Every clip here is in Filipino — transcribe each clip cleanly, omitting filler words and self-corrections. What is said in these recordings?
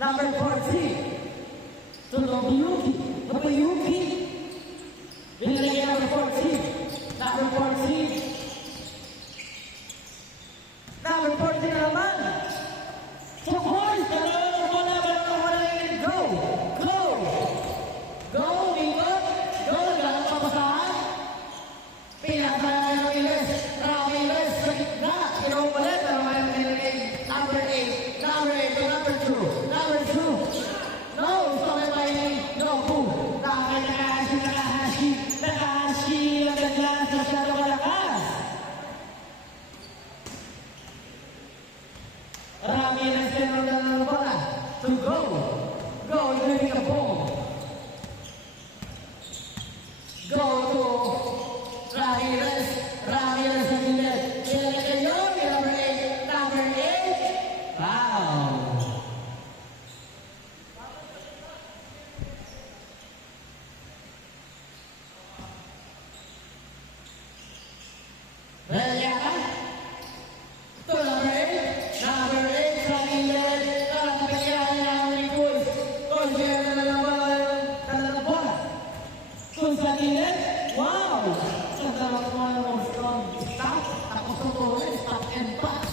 Number 14. To Nobuyuki. Nobuyuki. Binigay number 14. Number 14. Number 14 naman. Tukoy. Go. Go. Go. Ingot. Go. Galang papasahan. Pinapalaman ng Iles. Ramirez sa gitna. Inuulit. Pero may binigay number 8. Number 8 to number 2. Number 2. No. Sorry by no. Nakahashi. Ang gaglas. Masyado malakas. Ramirez ng bola. To go. Go. Including the ball. Go to Ramirez. Ramirez sa gilid. Ilagay yun. Number 8. Number 8. Wow. Ready ka? Ito number 8. Number 8 sa gilid. Nakapagyan ng Cruz. Cruz yan na ng bola. Cruz sa gilid. Wow! Ganda lang mga strong stop. Tapos ang bola, stop and pass.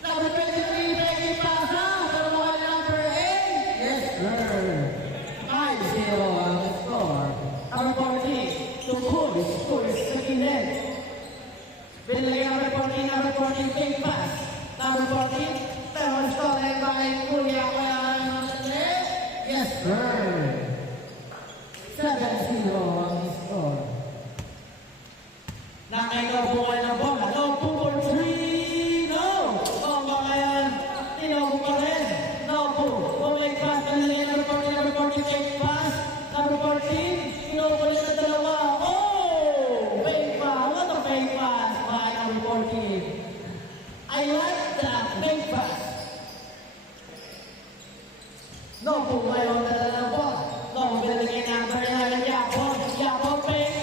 Number 23, Becky Pasa. Pero mga number 8. Yes, sir. 5-0 ang score. Number 14, to Cruz. Cruz sa gilid. Binigay number 14, number 14, big pass. Number 14, pero score by Kuya Kuya. Yes, sir. 7-0 ang score. Nakailobo ng bola. Lobo for 3. No! O mga yan. Tinobo pa rin. Lobo. Bumalik pass. Binigay number 14, number 14, big pass. Number 14, tinobo ulit na dalawa. Oh! Big pass. What a big pass by number 14. I like that big pass. Lobo ngayon na dalawa bola. Lobo binigay number 9. Yapon. Yapon big.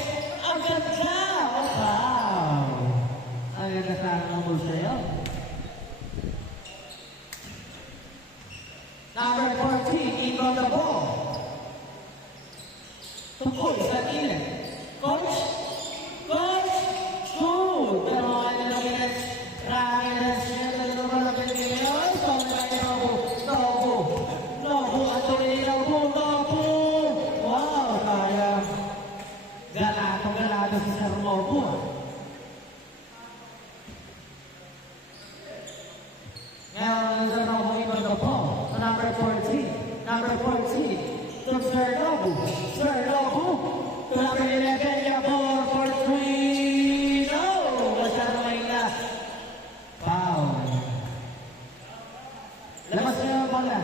Ang ganda. Wow! Ang ganda sa number sa'yo. Number 14, in on the ball. Tungkol sa gilid. Coach? Coach? Good! Pero ano na minutes? Ramirez siya na naman na binigay ngayon. So, may Nobu. Nobu. Nobu. Anthony Nobu. Nobu. Wow! Kaya. Galado si Sir Nobu. Ngayon, Sir Nobu in the ball. Number 14. Number 14. To Sir Nobu. Sir Nobu. To number 11. Yapor for 3. No! Masyado may na. Wow. Labas na yung bola.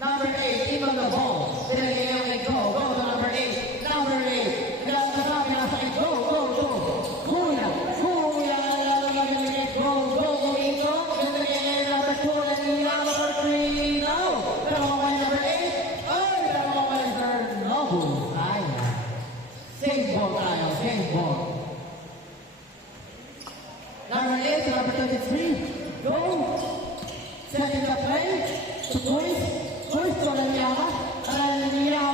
Number 8, in on the ball. Binigay yung go. Go to number 8. Number 8. Nakasabi na sa go. Go, go. Kuya. Kuya. Binigay go. Go, go. Ito. Binigay number 2. Binigay number 3. No. Pero may number 8. Ay, pero may third. Nobu. Sayang. Same ball tayo. Same ball. Number 8 to number 23. Go. Setting the play. To Cruz. Cruz to Lanyama. Lanyama.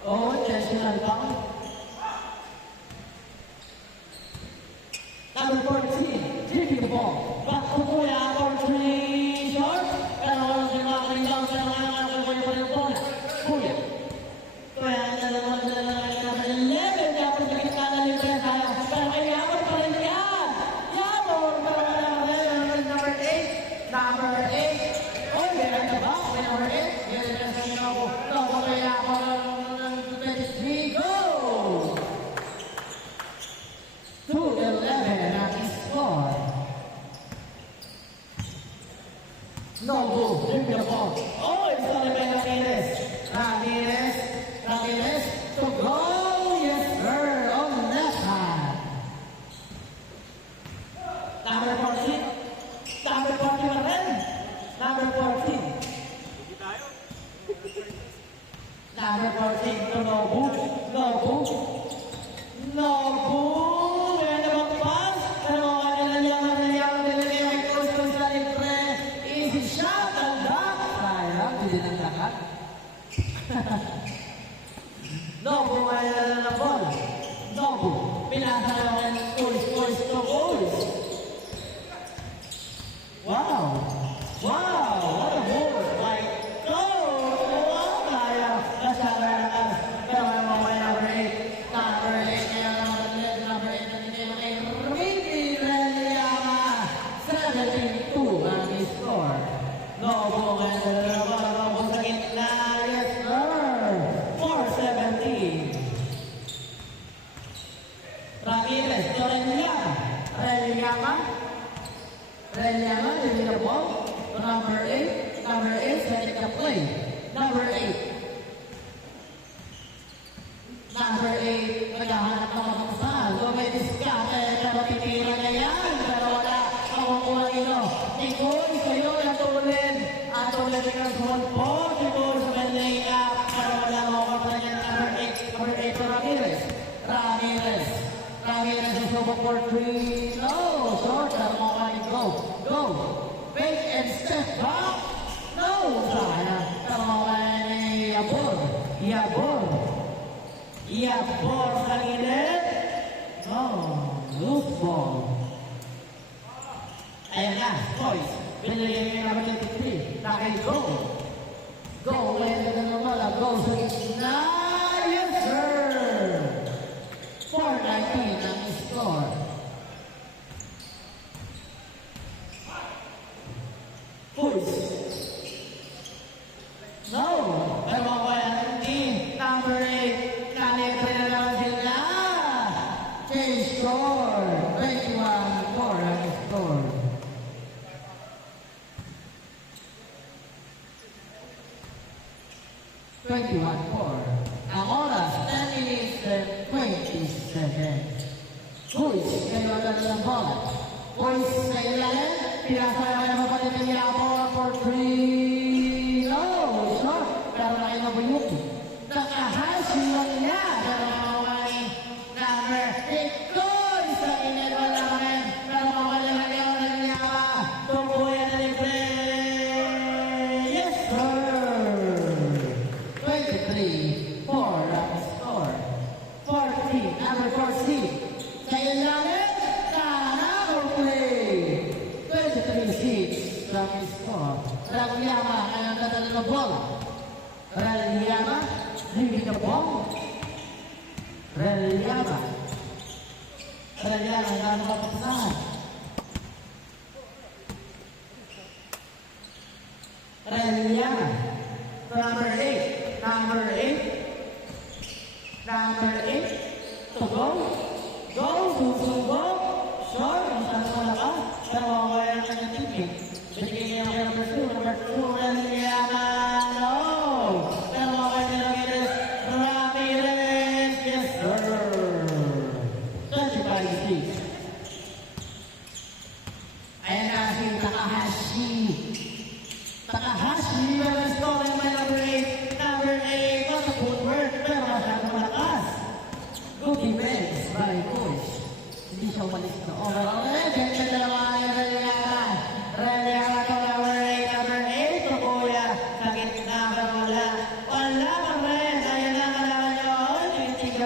Oh, intentional foul. Number 14, taking the ball. Back to Kuya for 3 short. Pero walang sinakaling lang sa mga bola. Kuya. Kuya, number 11. Dapat magiging kanan yung presa. Pero may yamon pa rin yan. Yamon. Pero number 8. Number 8. Oh, meron na ba? May number 8. Meron na sa inyo ako. No, kaya ako ng 23. Go! 2-11 at the score. Nobu, give me the ball. Oh, it's going to be Ramirez. Ramirez to go. Yes, sir. On the left hand. Number 14. Number 14 pa rin. Number 14. Number 14 to Nobu. Nobu. Meron na bang pass? Pero nalayaman nila may gusto sa libre. Easy shot. Ang back. Sayang, hindi ng lakat. Nobu, mayroon na ball. Nobu. Pinasalawan ng goals to goals. Wow. Wow. What a move. My God. Wow. Kaya. Nasama na ka. Pero may mga number 8. Number 8. Kaya number 8. Ricky Reliama. 17-2 ang score. Nobu. Nobu sa gitna. Yes, sir. 4-17. Ramirez. Reliama. Give me the ball. To number 8. Number 8. Setting the play. Number 8. Number 8, naghahanap ng mapapasal. So may diskate, pero titira na yan. Pero wala, makukuha ino. Ikoy, sa'yo, natulin. Atulin ng sulpo. Siguro sa may up. Pero wala makukuha na yan. Number 8 to Ramirez. Ramirez is over for 3. No, short. Pero makukuha ni Go. Fake and step back. No, sayang. Pero makukuha ni Yabor sa gilid. Oh, loose ball. Ayan na, boys. Binigyan niya naman yung 23. Go. Ngayon na naman wala. Go sa gitna. Yes, sir. 4-19 ang score. Push. No. Pero kaya hindi. Number 8. Kanipin na naman sila. Change score. 21-4 ang score. Ang oras, 10 minutes and 20 seconds. Push. Kayo na ng bola. Push sa ilalim. Pinasaya na mapatid ng Yabor for 3. No. Shot. Pero na kayo mabuyuki. Nakahashi lang niya. Dalawang number 8 ko. Isa init wala ka rin. Pero mawala na niya ng Yaba. Tumbuyan na libre. Yes, sir. 23-4 ang score. 14. Number 14. Sa ilalim. Kanako play. 23-6 ang score. Ragyama ang nadala ng bola. Reliama, leaving the ball. Reliama, na napapasahan. Reliama, number 8, to go, susubo, short, isang malakas, pero mawala ng kanyang teammate. Binigyan niya ng number 2, Reliama, no! Pero mawala niya ng Ramirez, yes sir! 25-6. Ayan na si Takahashi, well, scoring by number 8, not a good work, pero masyadong malakas. Good defense by Coach. Hindi siya umalis na overall. Ganda dalawa yung Reliama to number 8 to Kuya. Sa gitna, pero wala pa rin. Ayan na, kailangan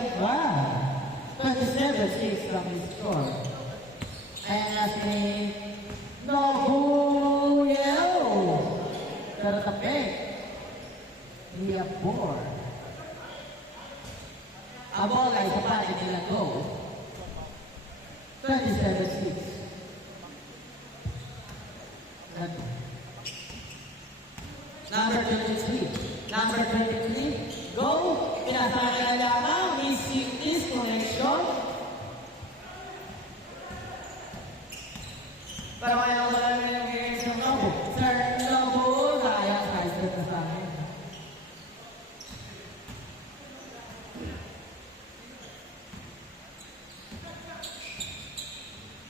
and 5. 27-6 from his score. And lastly, Nobuyo. Taratapik. He have 4. A bola ay kapatid nila go. 27-6. Number 23. Number 23. Go. Pinasaya na lamang. Missing disconnection. Para kaya ako lang yung sa Nobu. Sir Nobu. Sayang size na sa akin.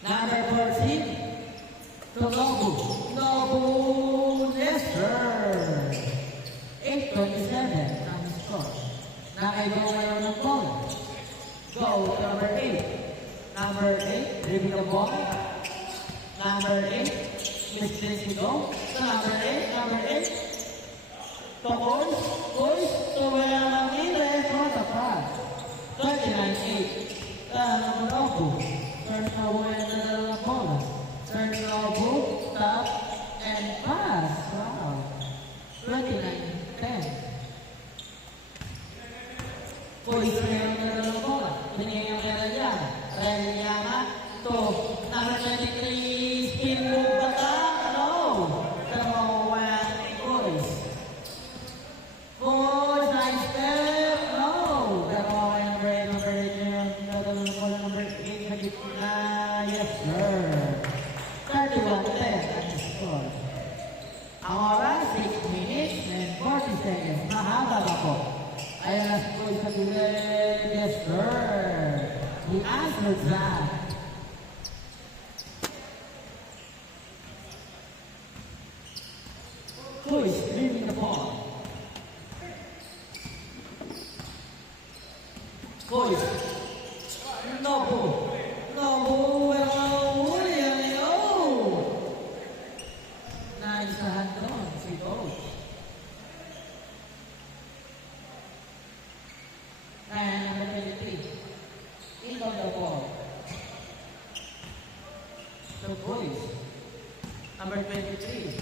Number 14. To Nobu. Nobu Nestor. 8-27 ang score. Nakaigaw ngayon ng ball. Go to number 8. Number 8, dribble the ball. Number 8, Miss Daisy go. So number 8, number 8. To boys, to where ang nila, to the pass. 29-8. Number Nobu. Turn Nobu and the ball. Turn Nobu, stop, and pass. Wow. 29-10. Boys, ngayon na lang bola. Pinigay ang Reliyama to number 23, spin move bata. No. Dalawa boys. Boys, nice step. No. Dalawa number 8 number 8 na gitna. Yes, sir. 31-10 ang score. Ang oras, 6 minutes and 40 seconds. Mahaba ba po? Ayan na po sa dulit. Yes, sir. The answer is that. Who is leading the ball? Who is? Nobu. Nobu. Naisahan doon si Coach. And number 23. Into the ball. So boys. Number 23.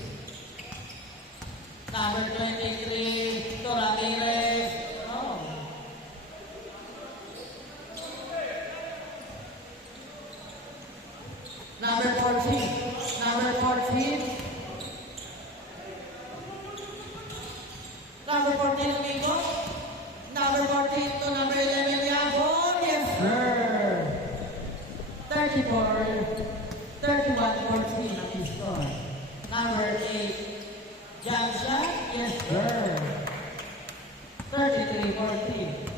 Number 23. To Ramirez. No. Number 14. Number 14. Number 14, amigo. Number 14 to number 11, Yabon. Yes, sir. 31-14 ang score. Number 8, Jansha. Yes, sir. 33-14.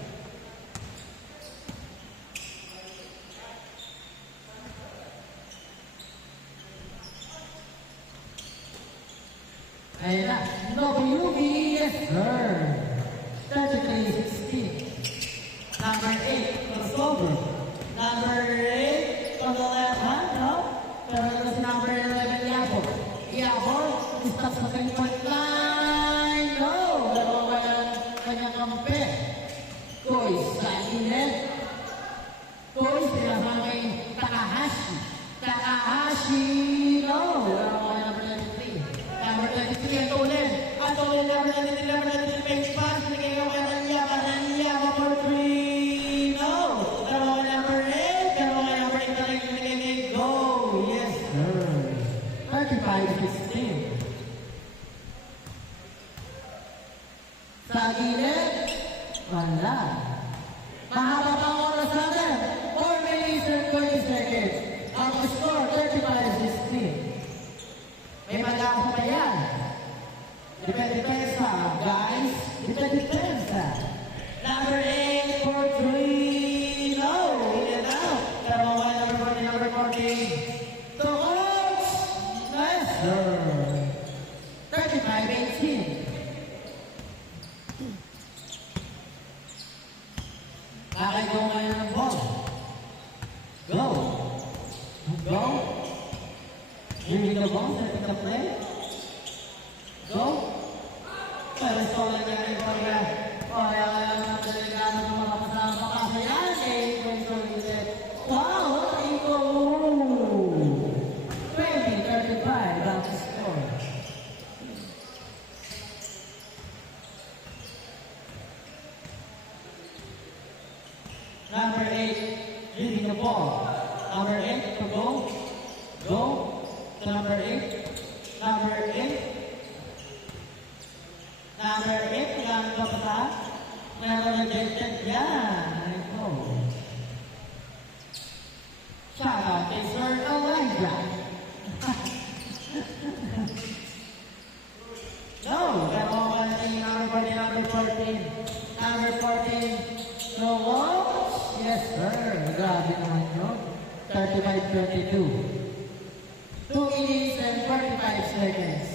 Ayan na. Nobuyuki, yes, sir. 33-16. Number 8, crossover. Number 8, on the left hand, no? Pero ito si number 11, Yabor. Yabor, stop sa 3-point line. No! Dalawa ng kanyang kampe. Koy, sa init. Koy, sila sa aking Takahashi. Takahashi, no! Dalawa ng number 23. Number 23, Antolin. Antolin, number 23, number 23, page pass. Binigay ka kay Nanyama for 3. No. Dalawa number 8. Dalawa number 8 na rin binigay. Go. Yes, sir. 35-16. Sa gilid, wala. Mahaba pa ang oras natin. 4 minutes and 20 seconds. Ang score, 35-16. May mag-aasa pa yan. Depensa, guys. Depensa. Number 8 for 3. No. In and out. Dalawa number 40, number 40. To Coach. Nice, sir. 35-18. Nakaigaw ngayon ng ball. Go. Go. Bring the ball, set the play. Go. Pero ito lang yan yung pagka. Kaya ng mga kasama kasaya. Number 8, leading the ball. Number 8 to go. Go to number 8. Number 8. Number 8, kailangan ba pa taas? Meron rejected. Yan. Ito. Shout out to Sir Elijah. No, pero number 14. Number 14. No walks? Yes, sir. Grabe naman, no? 35-22. 2 minutes and 45 seconds.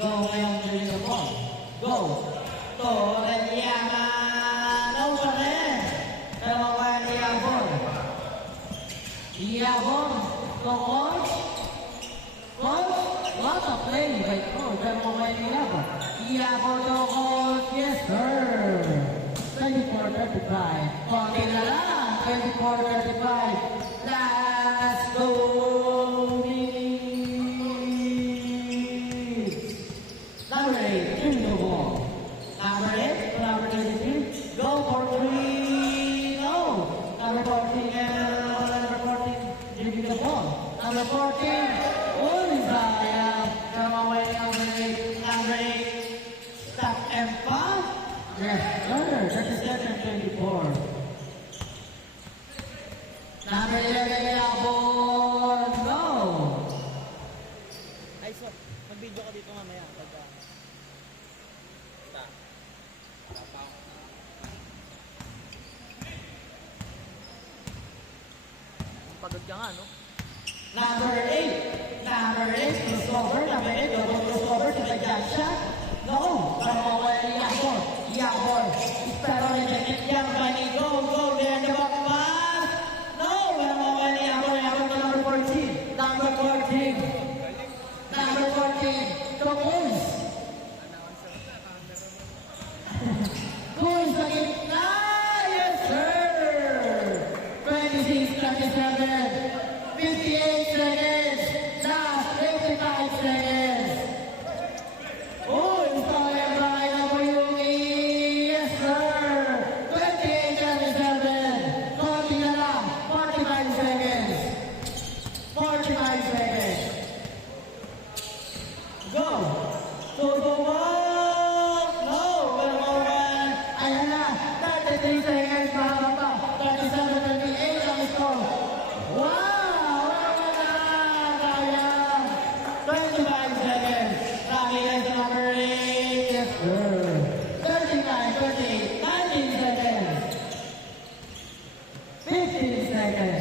Go ngayon during the ball. Go. Torreñana. No pa rin. Pero kaya ni Iabon. Iabon. Go coach. Coach. What a play by coach. Pero kaya ni Iabon. Iabon to coach. Yes sir. 24-35. Konti na lang. 24-35. Last go. Number 8, in the ball. Number 8, number 23, go for 3, no. Number 14, number 14, giving the ball. Number 14, Isaiah, from away, number 8, stop and pass. Yes, sir, 37-24. Number 11, Iabon, go. Ay, so, mag-video ka dito mamaya. Pagod ka nga, no? Number 8, crossover, number 8, double crossover to the jump shot. No, para mawala ni Iabon. Pero rejected yan ba ni go, behind the back pass. No, para mawala ni Iabon to number 14. Number 14, to Cruz. Cruz sa gitna, yes sir. 26-37, 58 seconds, last 55 seconds. Oh, inspired by Nabayumi, yes sir. 28-37, konti na lang, 45 seconds. 45 seconds. Go! Go! No! Pero mawala. Ayan na, 33 seconds para pa. 37-38 ang score. Wow! Wala na! Kaya! 25 seconds. Nakikita sa number 8. Yes, sir. 39, 38, 19 seconds. 15 seconds.